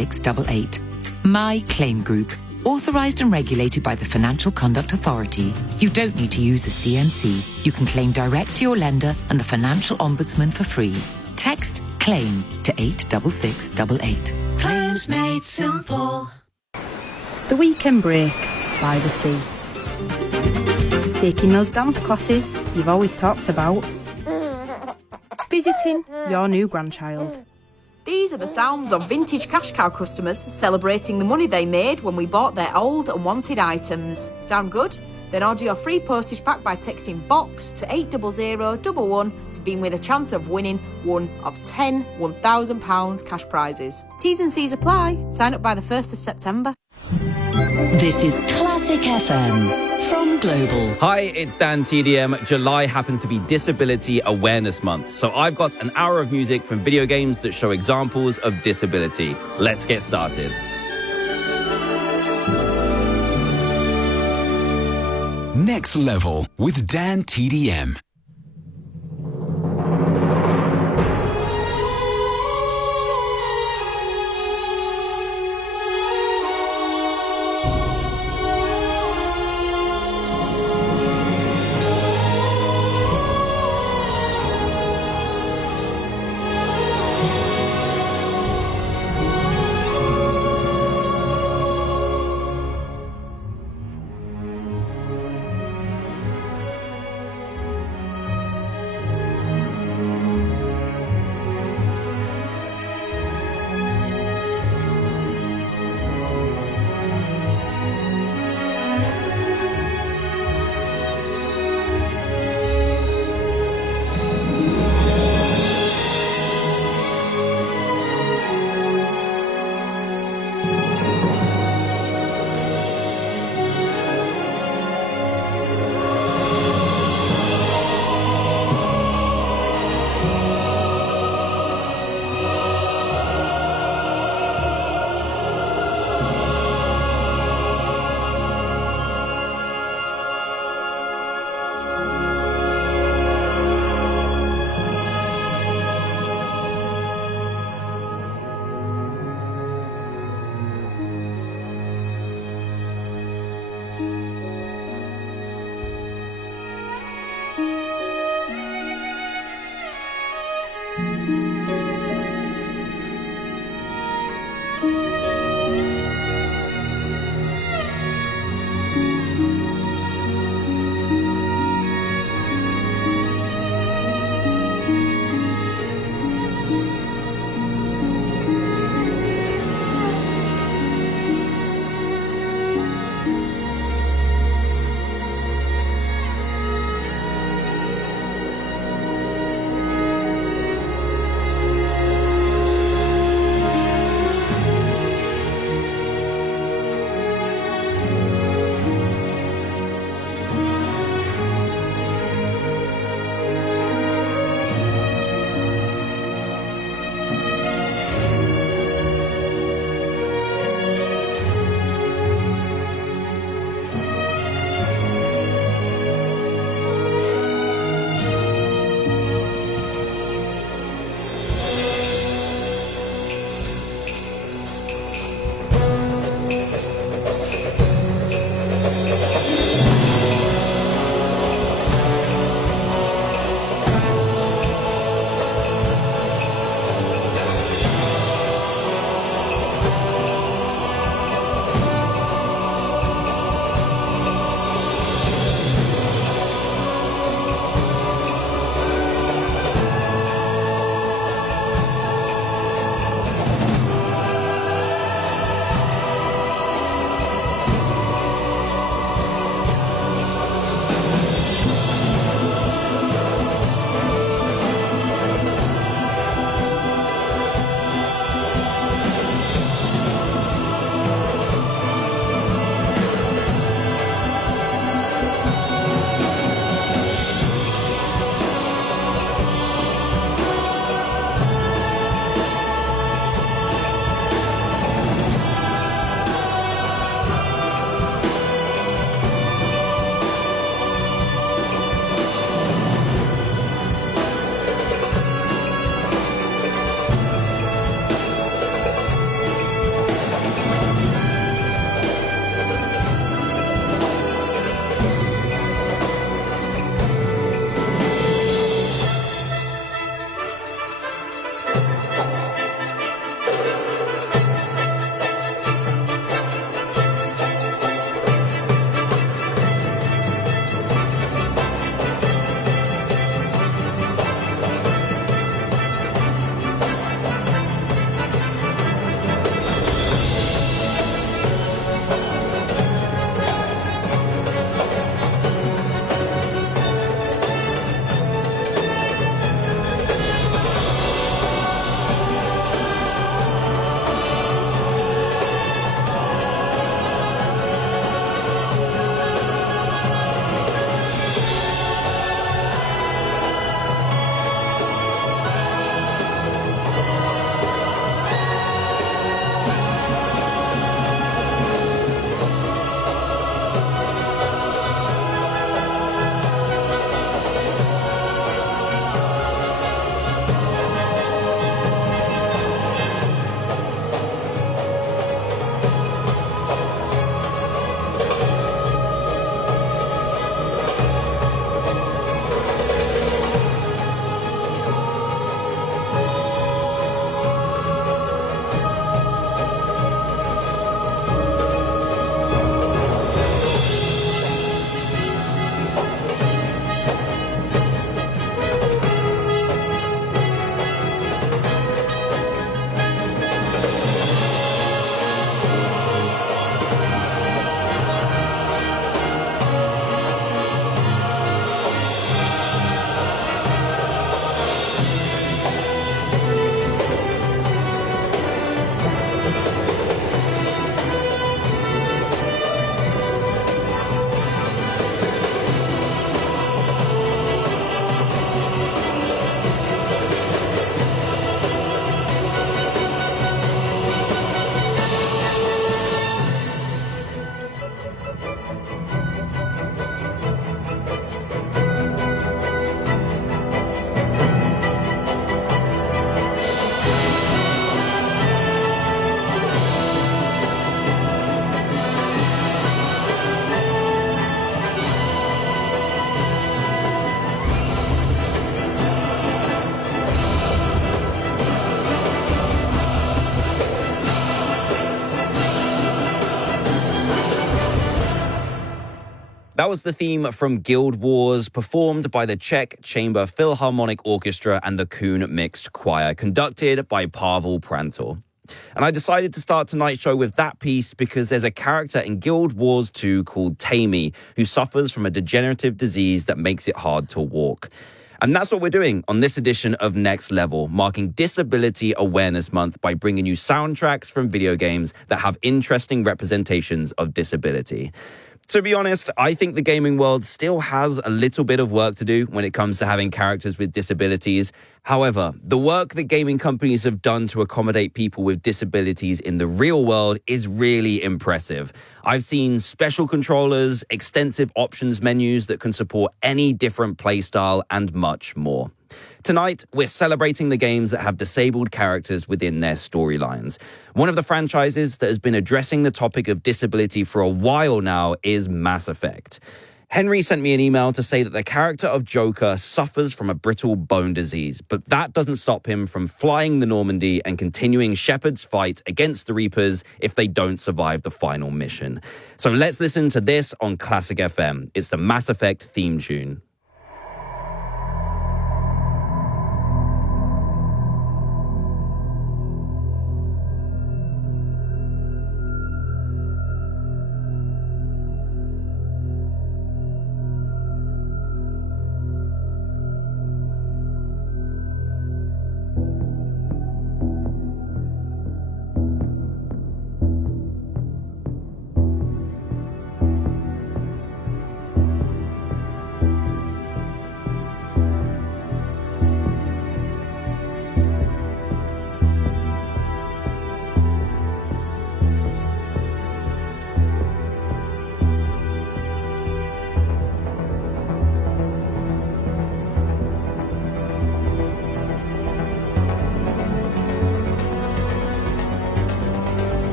86688. My Claim Group. Authorised and regulated by the Financial Conduct Authority. You don't need to use a CMC. You can claim direct to your lender and the Financial Ombudsman for free. Text CLAIM to 86688. Claims made simple. The Weekend Break by the Sea. Taking those dance classes you've always talked about. Visiting your new grandchild. These are the sounds of vintage cash cow customers celebrating the money they made when we bought their old and wanted items. Sound good? Then order your free postage pack by texting BOX to 80011 to be with a chance of winning one of 10 £1,000 cash prizes. T's and C's apply. Sign up by the 1st of September. This is Classic FM from Global. Hi, it's DanTDM. July happens to be Disability Awareness Month, so I've got an hour of music from video games that show examples of disability. Let's get started. Next Level with DanTDM. That was the theme from Guild Wars, performed by the Czech Chamber Philharmonic Orchestra and the Kuhn Mixed Choir, conducted by Pavel Prantor. And I decided to start tonight's show with that piece because there's a character in Guild Wars 2 called Tammy who suffers from a degenerative disease that makes it hard to walk. And that's what we're doing on this edition of Next Level, marking Disability Awareness Month by bringing you soundtracks from video games that have interesting representations of disability. To be honest, I think the gaming world still has a little bit of work to do when it comes to having characters with disabilities. However, the work that gaming companies have done to accommodate people with disabilities in the real world is really impressive. I've seen special controllers, extensive options menus that can support any different playstyle, and much more. Tonight, we're celebrating the games that have disabled characters within their storylines. One of the franchises that has been addressing the topic of disability for a while now is Mass Effect. Henry sent me an email to say that the character of Joker suffers from a brittle bone disease, but that doesn't stop him from flying the Normandy and continuing Shepard's fight against the Reapers if they don't survive the final mission. So let's listen to this on Classic FM. It's the Mass Effect theme tune.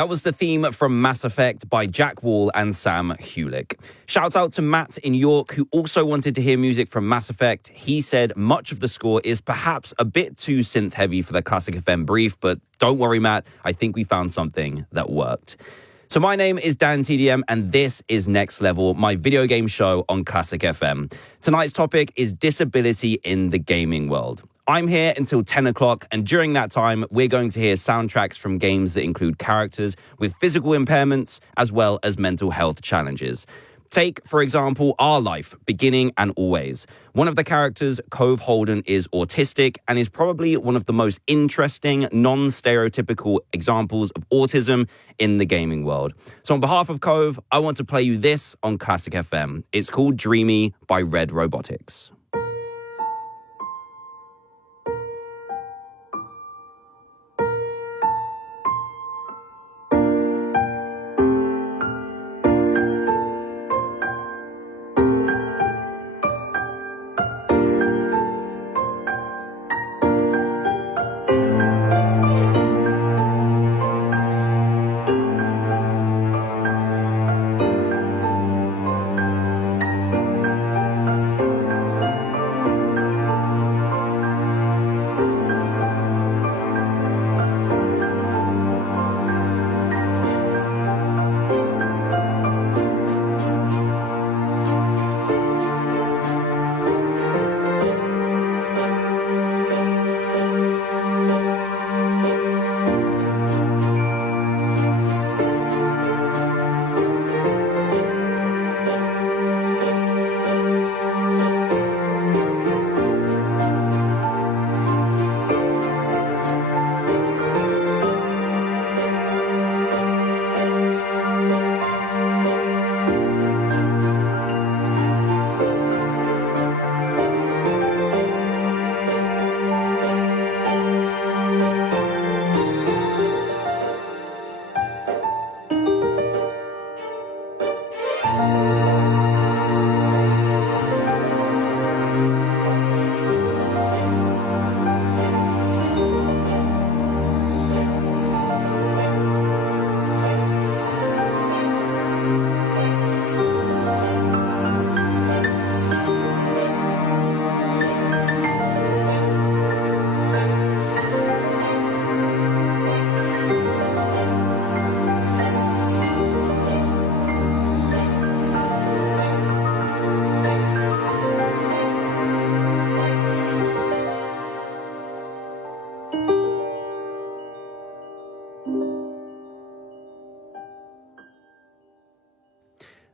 That was the theme from Mass Effect by Jack Wall and Sam Hulick. Shout out to Matt in York, who also wanted to hear music from Mass Effect. He said much of the score is perhaps a bit too synth-heavy for the Classic FM brief, but don't worry, Matt, I think we found something that worked. So my name is DanTDM, and this is Next Level, my video game show on Classic FM. Tonight's topic is disability in the gaming world. I'm here until 10 o'clock, and during that time, we're going to hear soundtracks from games that include characters with physical impairments as well as mental health challenges. Take, for example, Our Life, Beginning and Always. One of the characters, Cove Holden, is autistic and is probably one of the most interesting, non-stereotypical examples of autism in the gaming world. So on behalf of Cove, I want to play you this on Classic FM. It's called Dreamy by Red Robotics.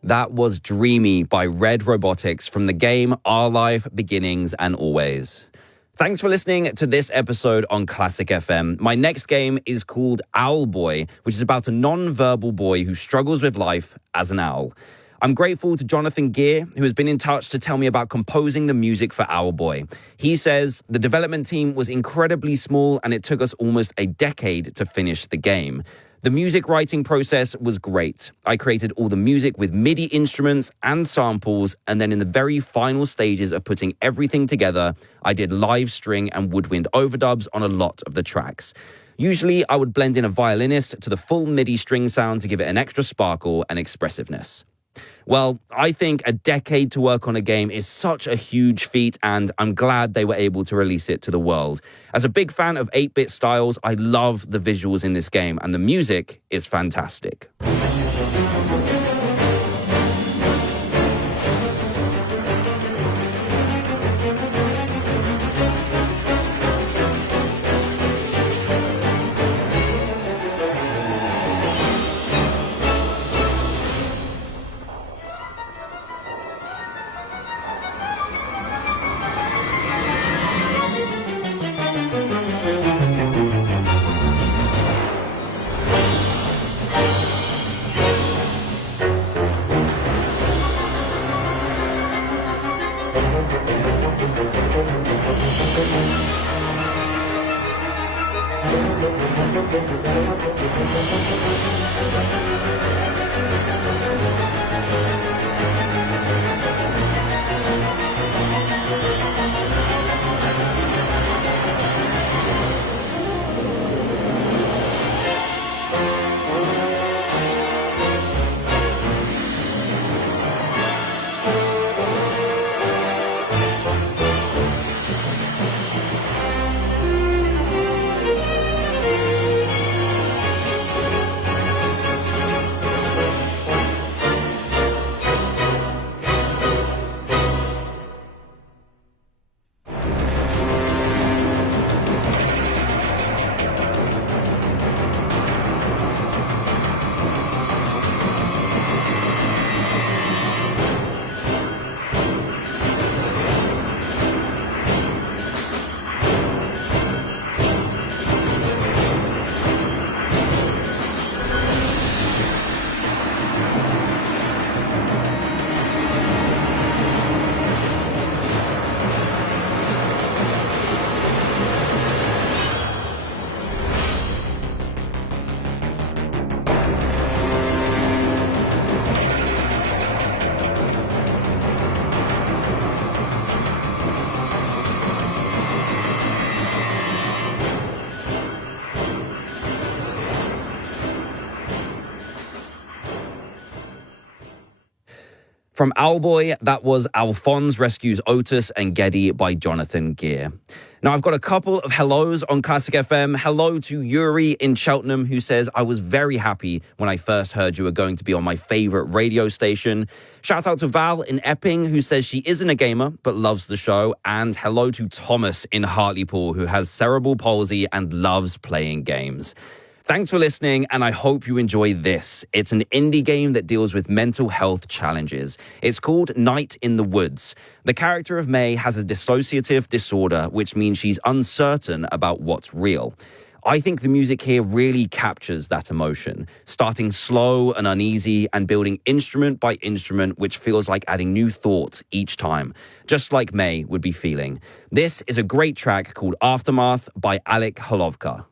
That was Dreamy by Red Robotics from the game Our Life, Beginnings and Always. Thanks for listening to this episode on Classic FM. My next game is called Owl Boy, which is about a non-verbal boy who struggles with life as an owl. I'm grateful to Jonathan Gear, who has been in touch to tell me about composing the music for Owl Boy. He says the development team was incredibly small and it took us almost a decade to finish the game. The music writing process was great. I created all the music with MIDI instruments and samples, and then in the very final stages of putting everything together, I did live string and woodwind overdubs on a lot of the tracks. Usually, I would blend in a violinist to the full MIDI string sound to give it an extra sparkle and expressiveness. Well, I think a decade to work on a game is such a huge feat, and I'm glad they were able to release it to the world. As a big fan of 8-bit styles, I love the visuals in this game, and the music is fantastic. From Owlboy, that was Alphonse Rescues Otis and Geddy by Jonathan Gear. Now, I've got a couple of hellos on Classic FM. Hello to Yuri in Cheltenham, who says, I was very happy when I first heard you were going to be on my favorite radio station. Shout out to Val in Epping, who says she isn't a gamer, but loves the show. And hello to Thomas in Hartlepool, who has cerebral palsy and loves playing games. Thanks for listening, and I hope you enjoy this. It's an indie game that deals with mental health challenges. It's called Night in the Woods. The character of May has a dissociative disorder, which means she's uncertain about what's real. I think the music here really captures that emotion, starting slow and uneasy and building instrument by instrument, which feels like adding new thoughts each time, just like May would be feeling. This is a great track called Aftermath by Alek Holovka.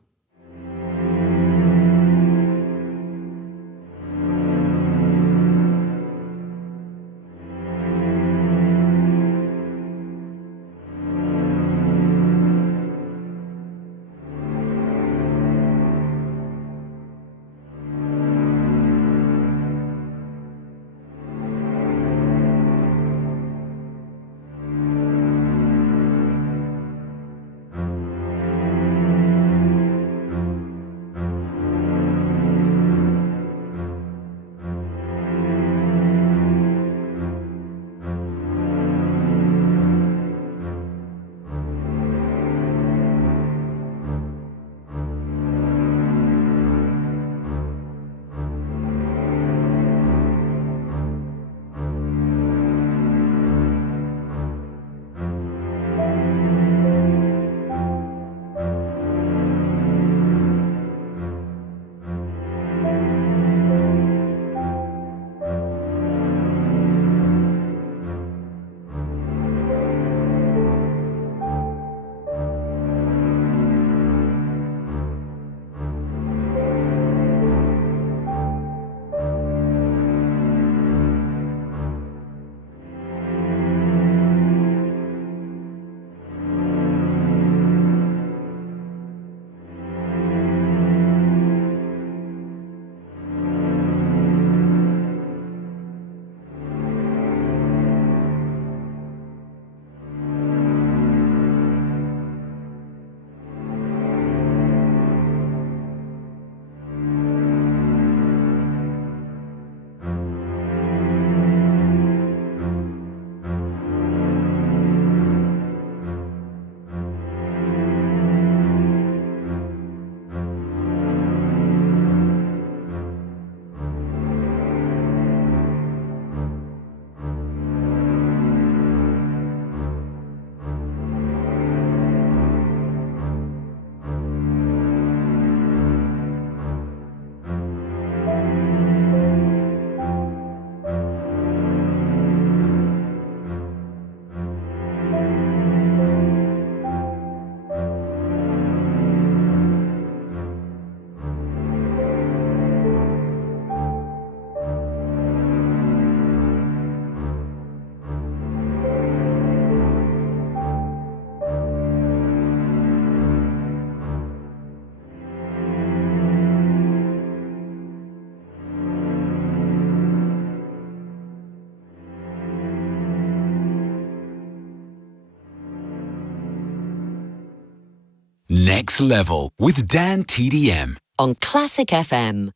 Next Level with DanTDM. On Classic FM.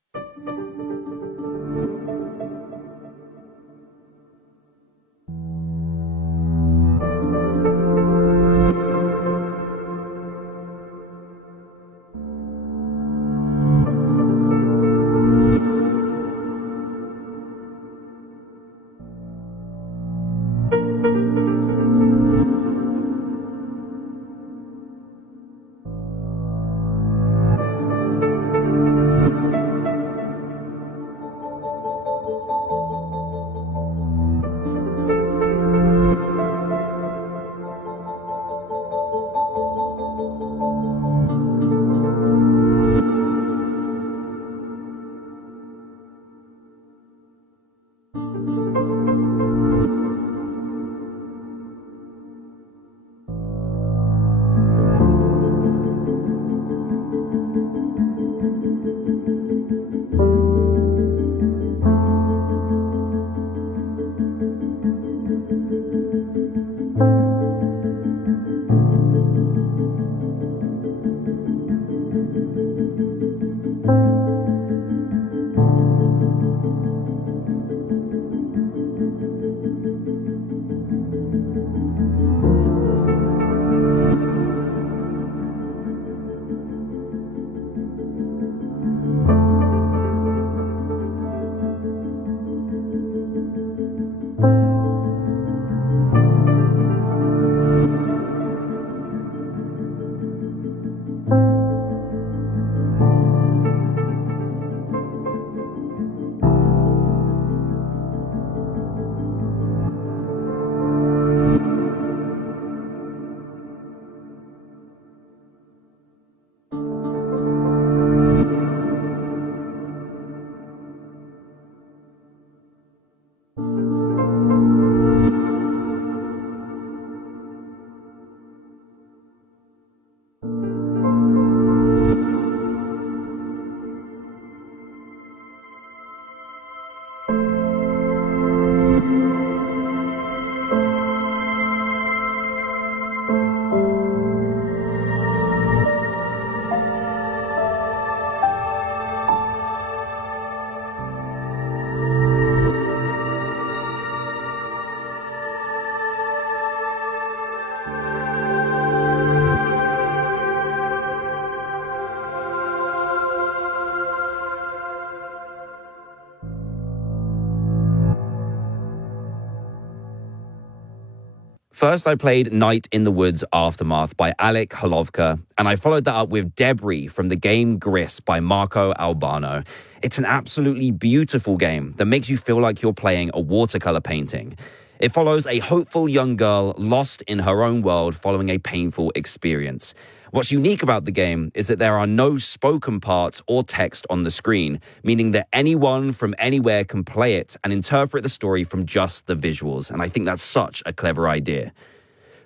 First, I played Night in the Woods Aftermath by Alec Holovka, and I followed that up with Debris from the game Gris by Marco Albano. It's an absolutely beautiful game that makes you feel like you're playing a watercolor painting. It follows a hopeful young girl lost in her own world following a painful experience. What's unique about the game is that there are no spoken parts or text on the screen, meaning that anyone from anywhere can play it and interpret the story from just the visuals. And I think that's such a clever idea.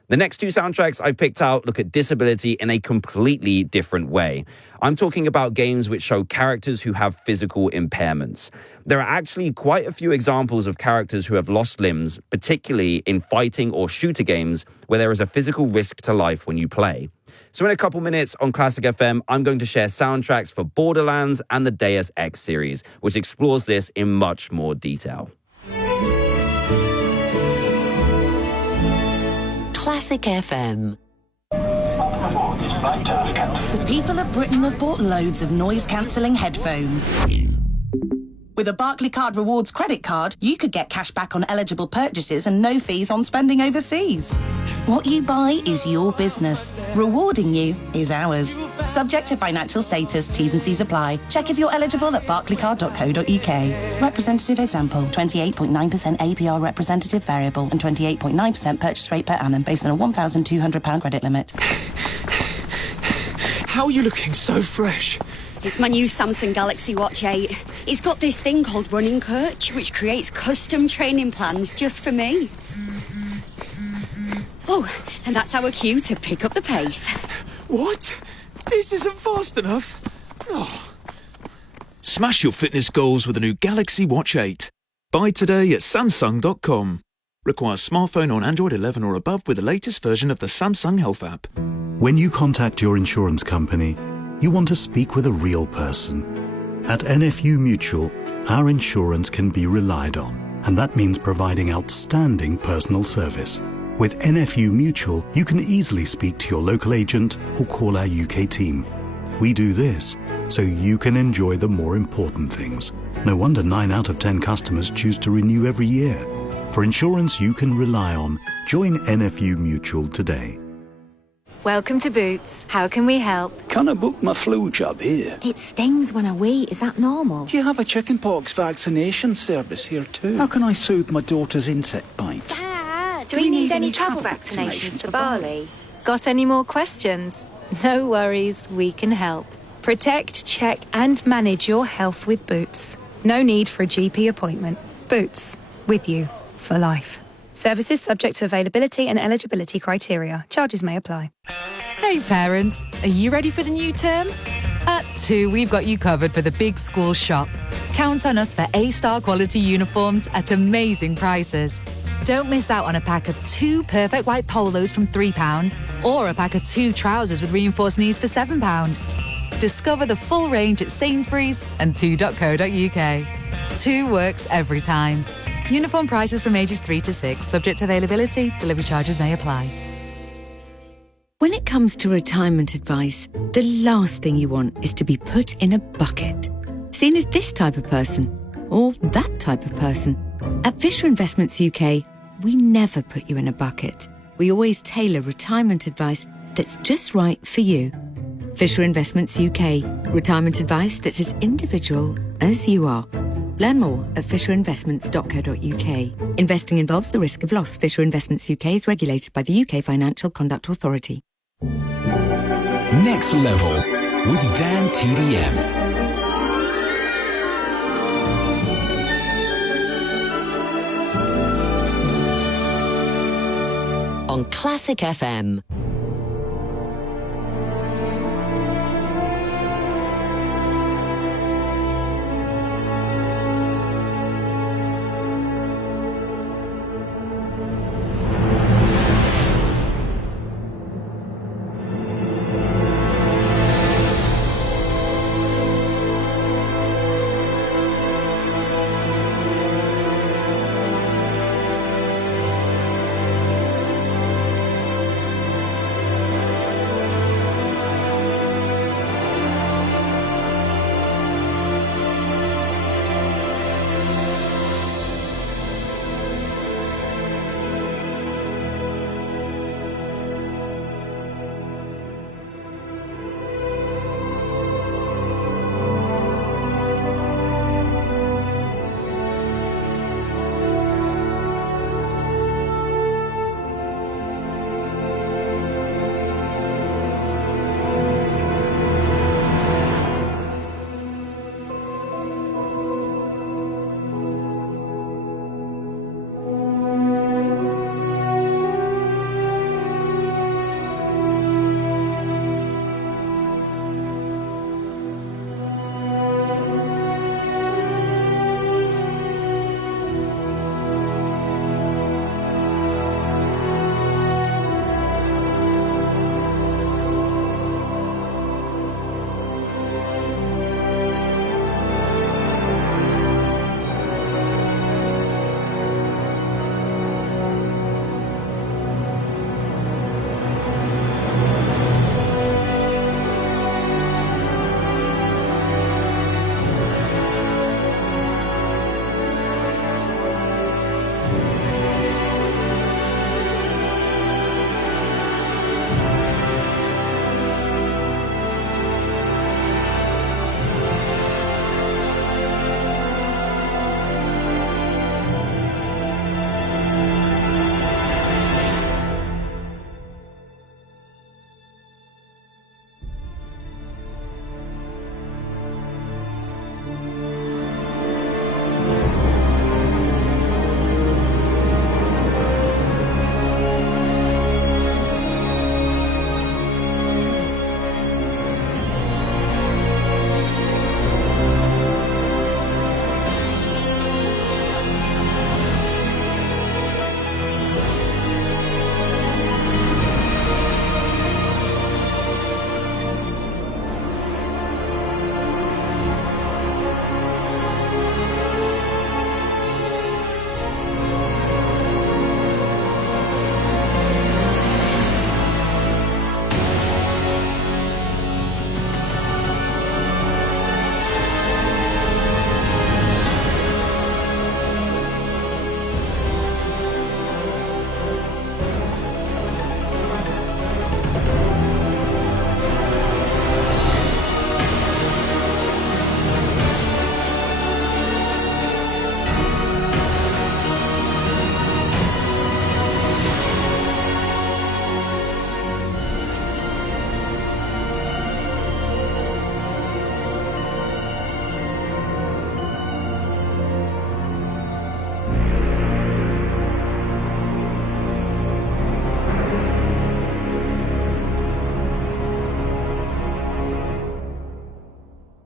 The next two soundtracks I've picked out look at disability in a completely different way. I'm talking about games which show characters who have physical impairments. There are actually quite a few examples of characters who have lost limbs, particularly in fighting or shooter games where there is a physical risk to life when you play. So in a couple minutes on Classic FM, I'm going to share soundtracks for Borderlands and the Deus Ex series, which explores this in much more detail. Classic FM. The people of Britain have bought loads of noise-cancelling headphones. With a Barclaycard Rewards credit card, you could get cash back on eligible purchases and no fees on spending overseas. What you buy is your business. Rewarding you is ours. Subject to financial status, T's and C's apply. Check if you're eligible at barclaycard.co.uk. Representative example, 28.9% APR representative variable and 28.9% purchase rate per annum based on a £1,200 credit limit. How are you looking so fresh? It's my new Samsung Galaxy Watch 8. It's got this thing called Running Coach, which creates custom training plans just for me. Oh, and that's our cue to pick up the pace. What? This isn't fast enough. Oh. Smash your fitness goals with a new Galaxy Watch 8. Buy today at Samsung.com. Requires smartphone on Android 11 or above with the latest version of the Samsung Health app. When you contact your insurance company, you want to speak with a real person. At NFU Mutual, our insurance can be relied on, and that means providing outstanding personal service. With NFU Mutual, you can easily speak to your local agent or call our UK team. We do this so you can enjoy the more important things. No wonder 9 out of 10 customers choose to renew every year. For insurance you can rely on, join NFU Mutual today. Welcome to Boots. How can we help? Can I book my flu jab here? It stings when I wee. Is that normal? Do you have a chickenpox vaccination service here too? How can I soothe my daughter's insect bites? Dad, do we need any travel vaccinations for Bali? Got any more questions? No worries, we can help. Protect, check and manage your health with Boots. No need for a GP appointment. Boots. With you. For life. Services subject to availability and eligibility criteria. Charges may apply. Hey parents, are you ready for the new term? At 2, we've got you covered for the big school shop. Count on us for A-star quality uniforms at amazing prices. Don't miss out on a pack of 2 perfect white polos from £3 or a pack of 2 trousers with reinforced knees for £7. Discover the full range at Sainsbury's and 2.co.uk. 2 works every time. Uniform prices from ages 3 to 6, subject to availability, delivery charges may apply. When it comes to retirement advice, the last thing you want is to be put in a bucket. Seen as this type of person, or that type of person. At Fisher Investments UK, we never put you in a bucket. We always tailor retirement advice that's just right for you. Fisher Investments UK, retirement advice that's as individual as you are. Learn more at fisherinvestments.co.uk. Investing involves the risk of loss. Fisher Investments UK is regulated by the UK Financial Conduct Authority. Next Level with DanTDM. On Classic FM.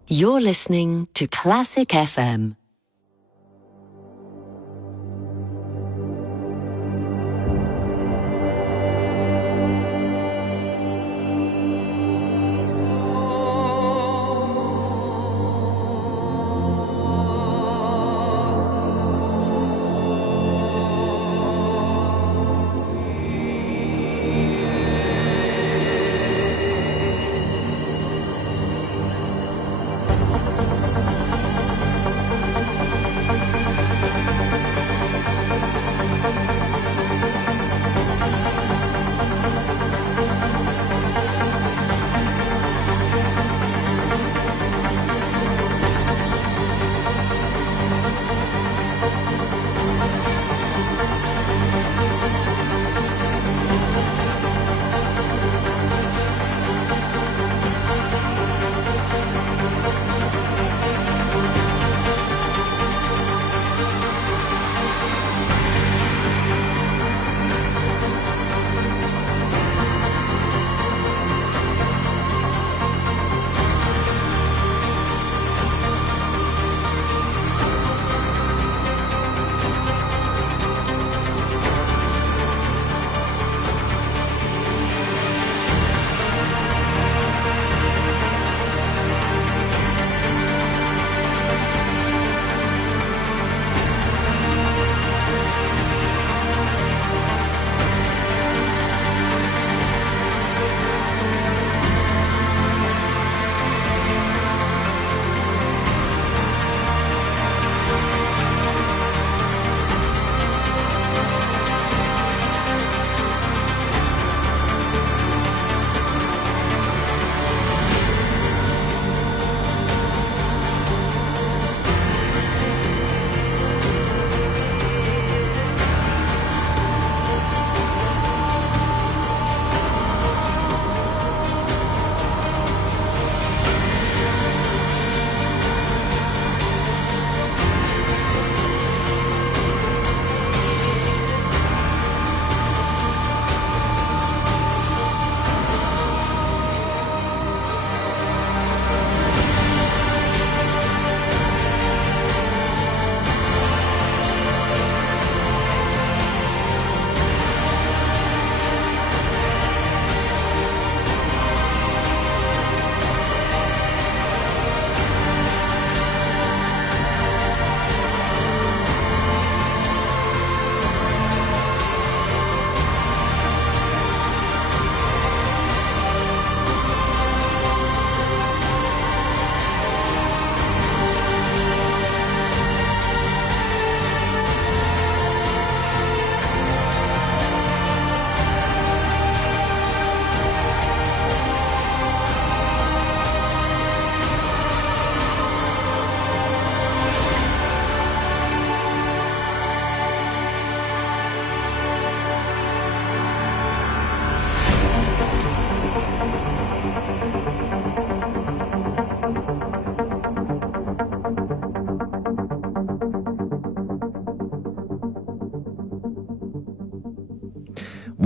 You're listening to Classic FM.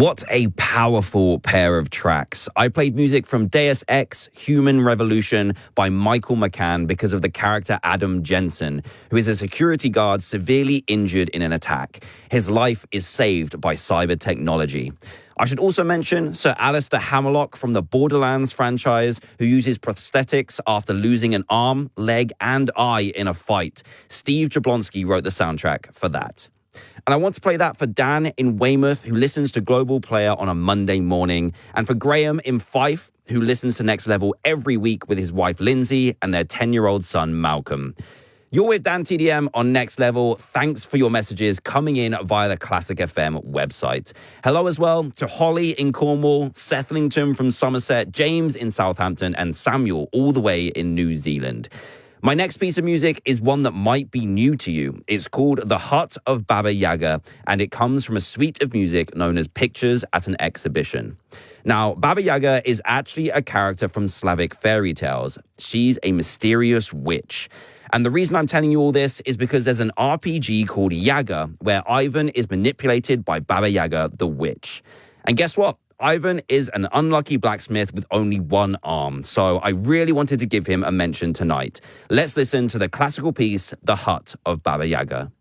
What a powerful pair of tracks. I played music from Deus Ex Human Revolution by Michael McCann because of the character Adam Jensen, who is a security guard severely injured in an attack. His life is saved by cyber technology. I should also mention Sir Alistair Hammerlock from the Borderlands franchise, who uses prosthetics after losing an arm, leg, and eye in a fight. Steve Jablonski wrote the soundtrack for that. And I want to play that for Dan in Weymouth, who listens to Global Player on a Monday morning, and for Graham in Fife, who listens to Next Level every week with his wife Lindsay and their 10-year-old son Malcolm. You're with DanTDM on Next Level. Thanks for your messages coming in via the Classic FM website. Hello as well to Holly in Cornwall, Sethlington from Somerset, James in Southampton, and Samuel all the way in New Zealand. My next piece of music is one that might be new to you. It's called The Hut of Baba Yaga, and it comes from a suite of music known as Pictures at an Exhibition. Now, Baba Yaga is actually a character from Slavic fairy tales. She's a mysterious witch. And the reason I'm telling you all this is because there's an RPG called Yaga, where Ivan is manipulated by Baba Yaga, the witch. And guess what? Ivan is an unlucky blacksmith with only one arm, so I really wanted to give him a mention tonight. Let's listen to the classical piece, The Hut of Baba Yaga.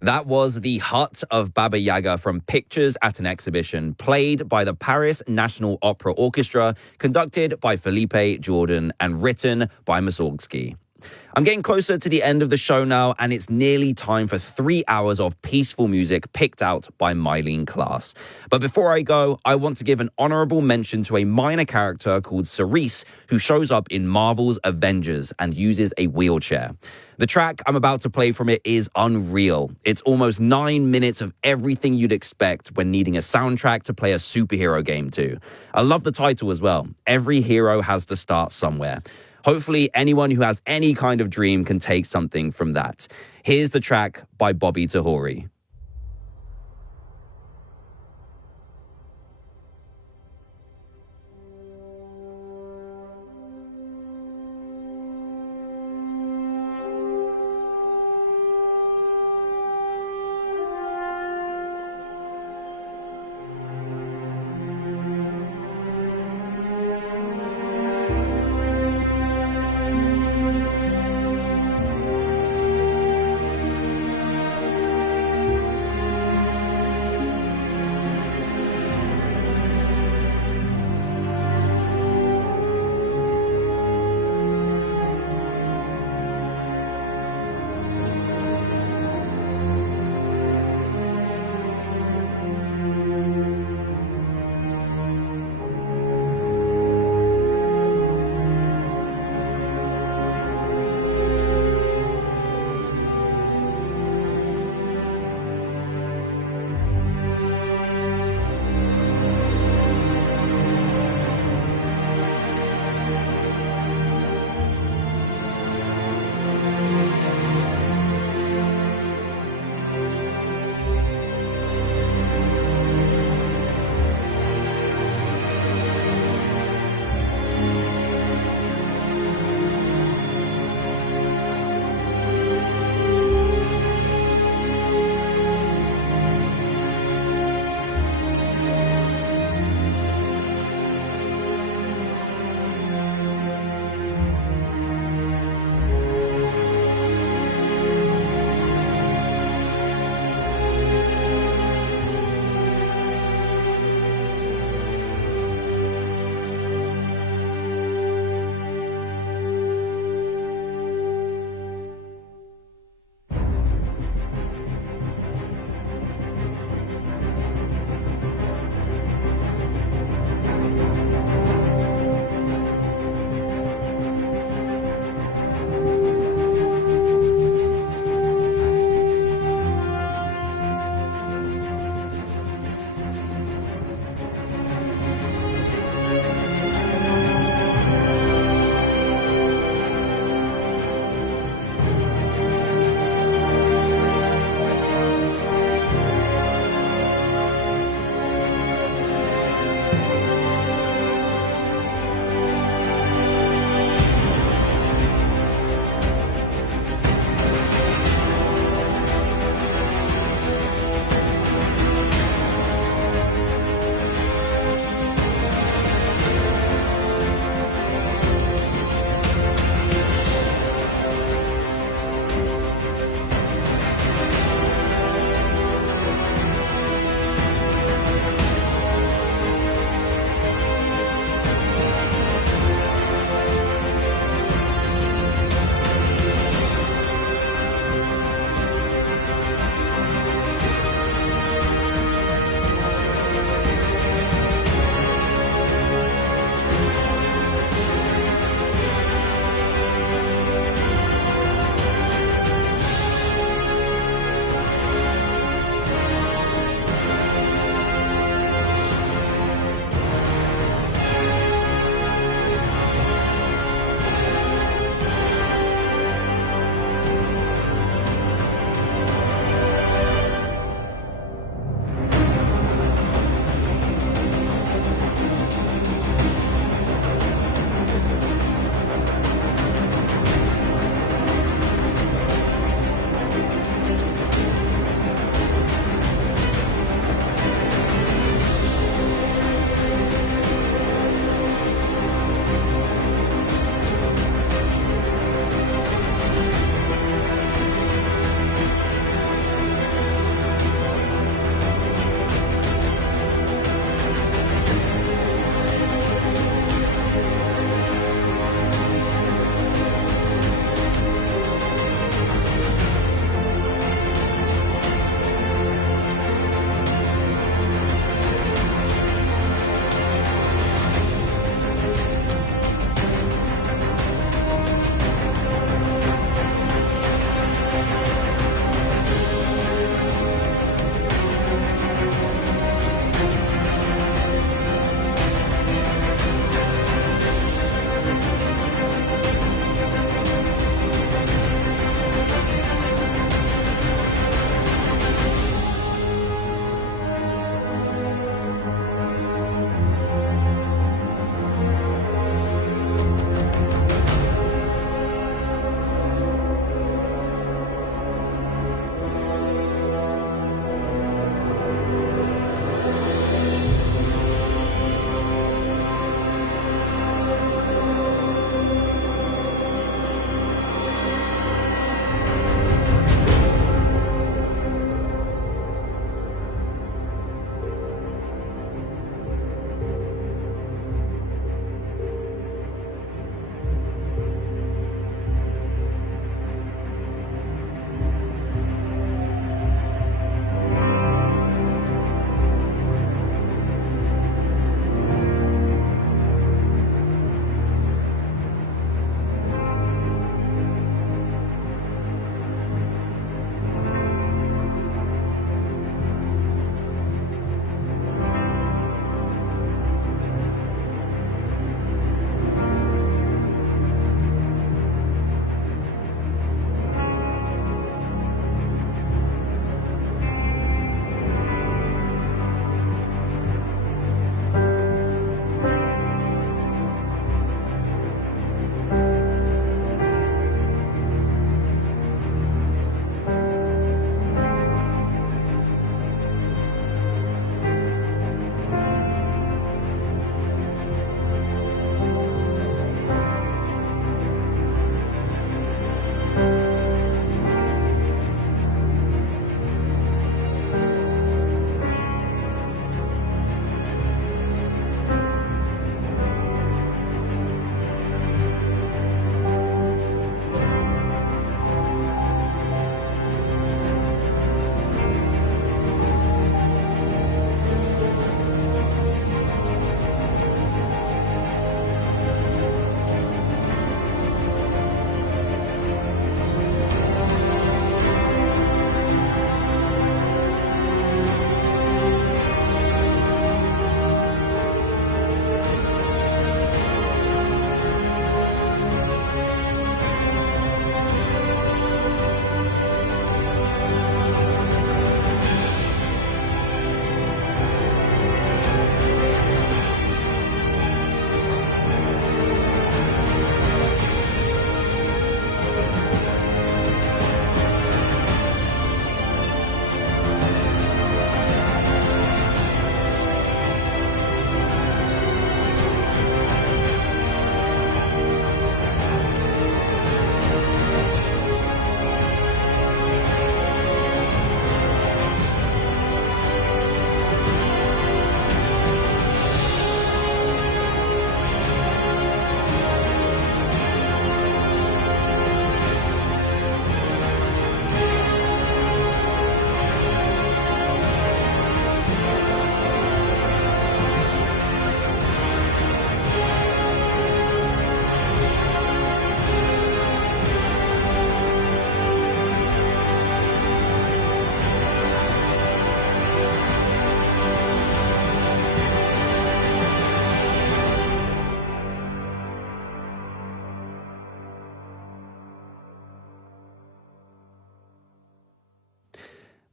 That was The Hut of Baba Yaga from Pictures at an Exhibition, played by the Paris National Opera Orchestra, conducted by Felipe Jordan, and written by Mussorgsky. I'm getting closer to the end of the show now, and it's nearly time for 3 hours of peaceful music picked out by Mylene Klass. But before I go, I want to give an honorable mention to a minor character called Cerise, who shows up in Marvel's Avengers and uses a wheelchair. The track I'm about to play from it is unreal. It's almost 9 minutes of everything you'd expect when needing a soundtrack to play a superhero game to. I love the title as well. Every hero has to start somewhere. Hopefully, anyone who has any kind of dream can take something from that. Here's the track by Bobby Tahori.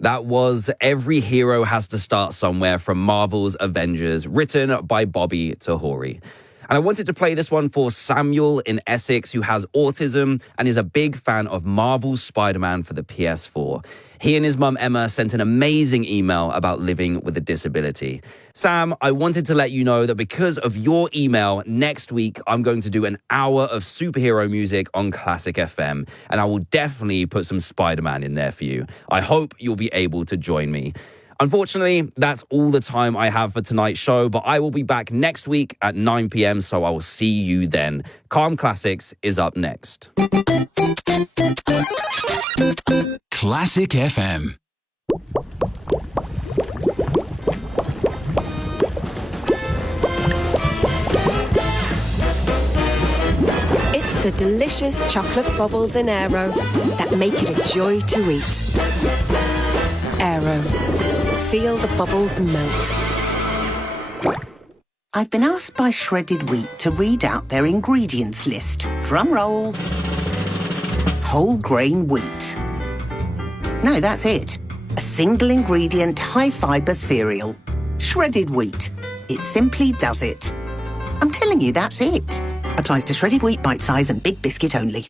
That was Every Hero Has to Start Somewhere from Marvel's Avengers, written by Bobby Tahori. And I wanted to play this one for Samuel in Essex, who has autism and is a big fan of Marvel's Spider-Man for the PS4. He and his mum Emma sent an amazing email about living with a disability. Sam, I wanted to let you know that because of your email, next week I'm going to do an hour of superhero music on Classic FM, and I will definitely put some Spider-Man in there for you. I hope you'll be able to join me. Unfortunately, that's all the time I have for tonight's show, but I will be back next week at 9 p.m, so I will see you then. Calm Classics is up next. Classic FM. It's the delicious chocolate bubbles in Aero that make it a joy to eat. Aero. Feel the bubbles melt. I've been asked by Shredded Wheat to read out their ingredients list. Drum roll. Whole grain wheat. No, that's it. A single ingredient, high fibre cereal. Shredded wheat. It simply does it. I'm telling you, that's it. Applies to shredded wheat, bite size and big biscuit only.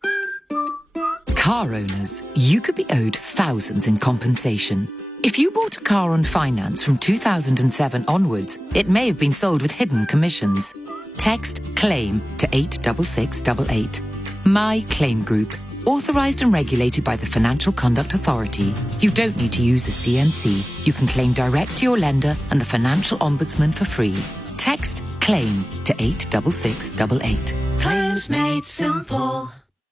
Car owners, you could be owed thousands in compensation. If you bought a car on finance from 2007 onwards, it may have been sold with hidden commissions. Text CLAIM to 86688. My Claim Group. Authorised and regulated by the Financial Conduct Authority. You don't need to use a CMC. You can claim direct to your lender and the Financial Ombudsman for free. Text CLAIM to 86688. Claims made simple.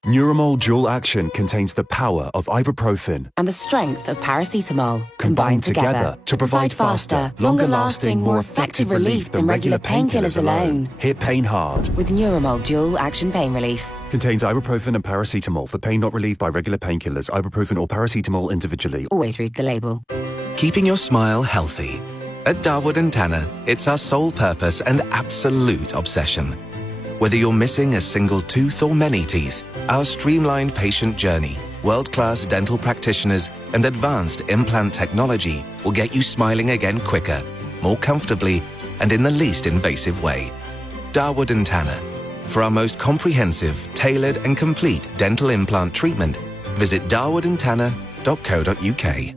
Neuromol Dual Action contains the power of ibuprofen and the strength of paracetamol combined together to provide faster, longer-lasting, more effective relief than regular painkillers alone. Hit pain hard with Neuromol Dual Action Pain Relief. Contains ibuprofen and paracetamol for pain not relieved by regular painkillers, ibuprofen or paracetamol individually. Always read the label. Keeping your smile healthy. At Darwood & Tanner, it's our sole purpose and absolute obsession. Whether you're missing a single tooth or many teeth, our streamlined patient journey, world-class dental practitioners, and advanced implant technology will get you smiling again quicker, more comfortably, and in the least invasive way. Darwood & Tanner. For our most comprehensive, tailored, and complete dental implant treatment, visit darwoodandtanner.co.uk.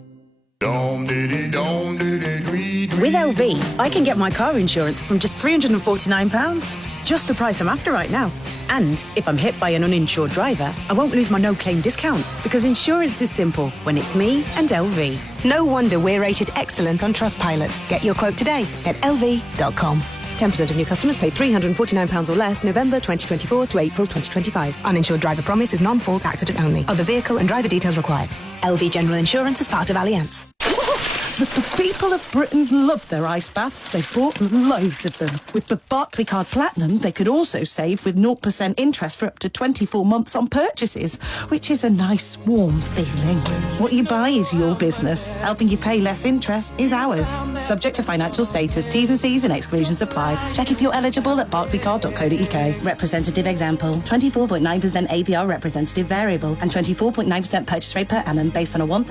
With LV, I can get my car insurance from just £349. Just the price I'm after right now. And if I'm hit by an uninsured driver, I won't lose my no-claim discount, because insurance is simple when it's me and LV. No wonder we're rated excellent on Trustpilot. Get your quote today at lv.com. 10% of new customers pay £349 or less November 2024 to April 2025. Uninsured driver promise is non-fault accident only. Other vehicle and driver details required. LV General Insurance is part of Allianz. The people of Britain love their ice baths. They've bought loads of them. With the Barclaycard Platinum, they could also save with 0% interest for up to 24 months on purchases, which is a nice, warm feeling. What you buy is your business. Helping you pay less interest is ours. Subject to financial status, T's and C's and exclusions apply. Check if you're eligible at barclaycard.co.uk. Representative example, 24.9% APR representative variable and 24.9% purchase rate per annum based on a 1,000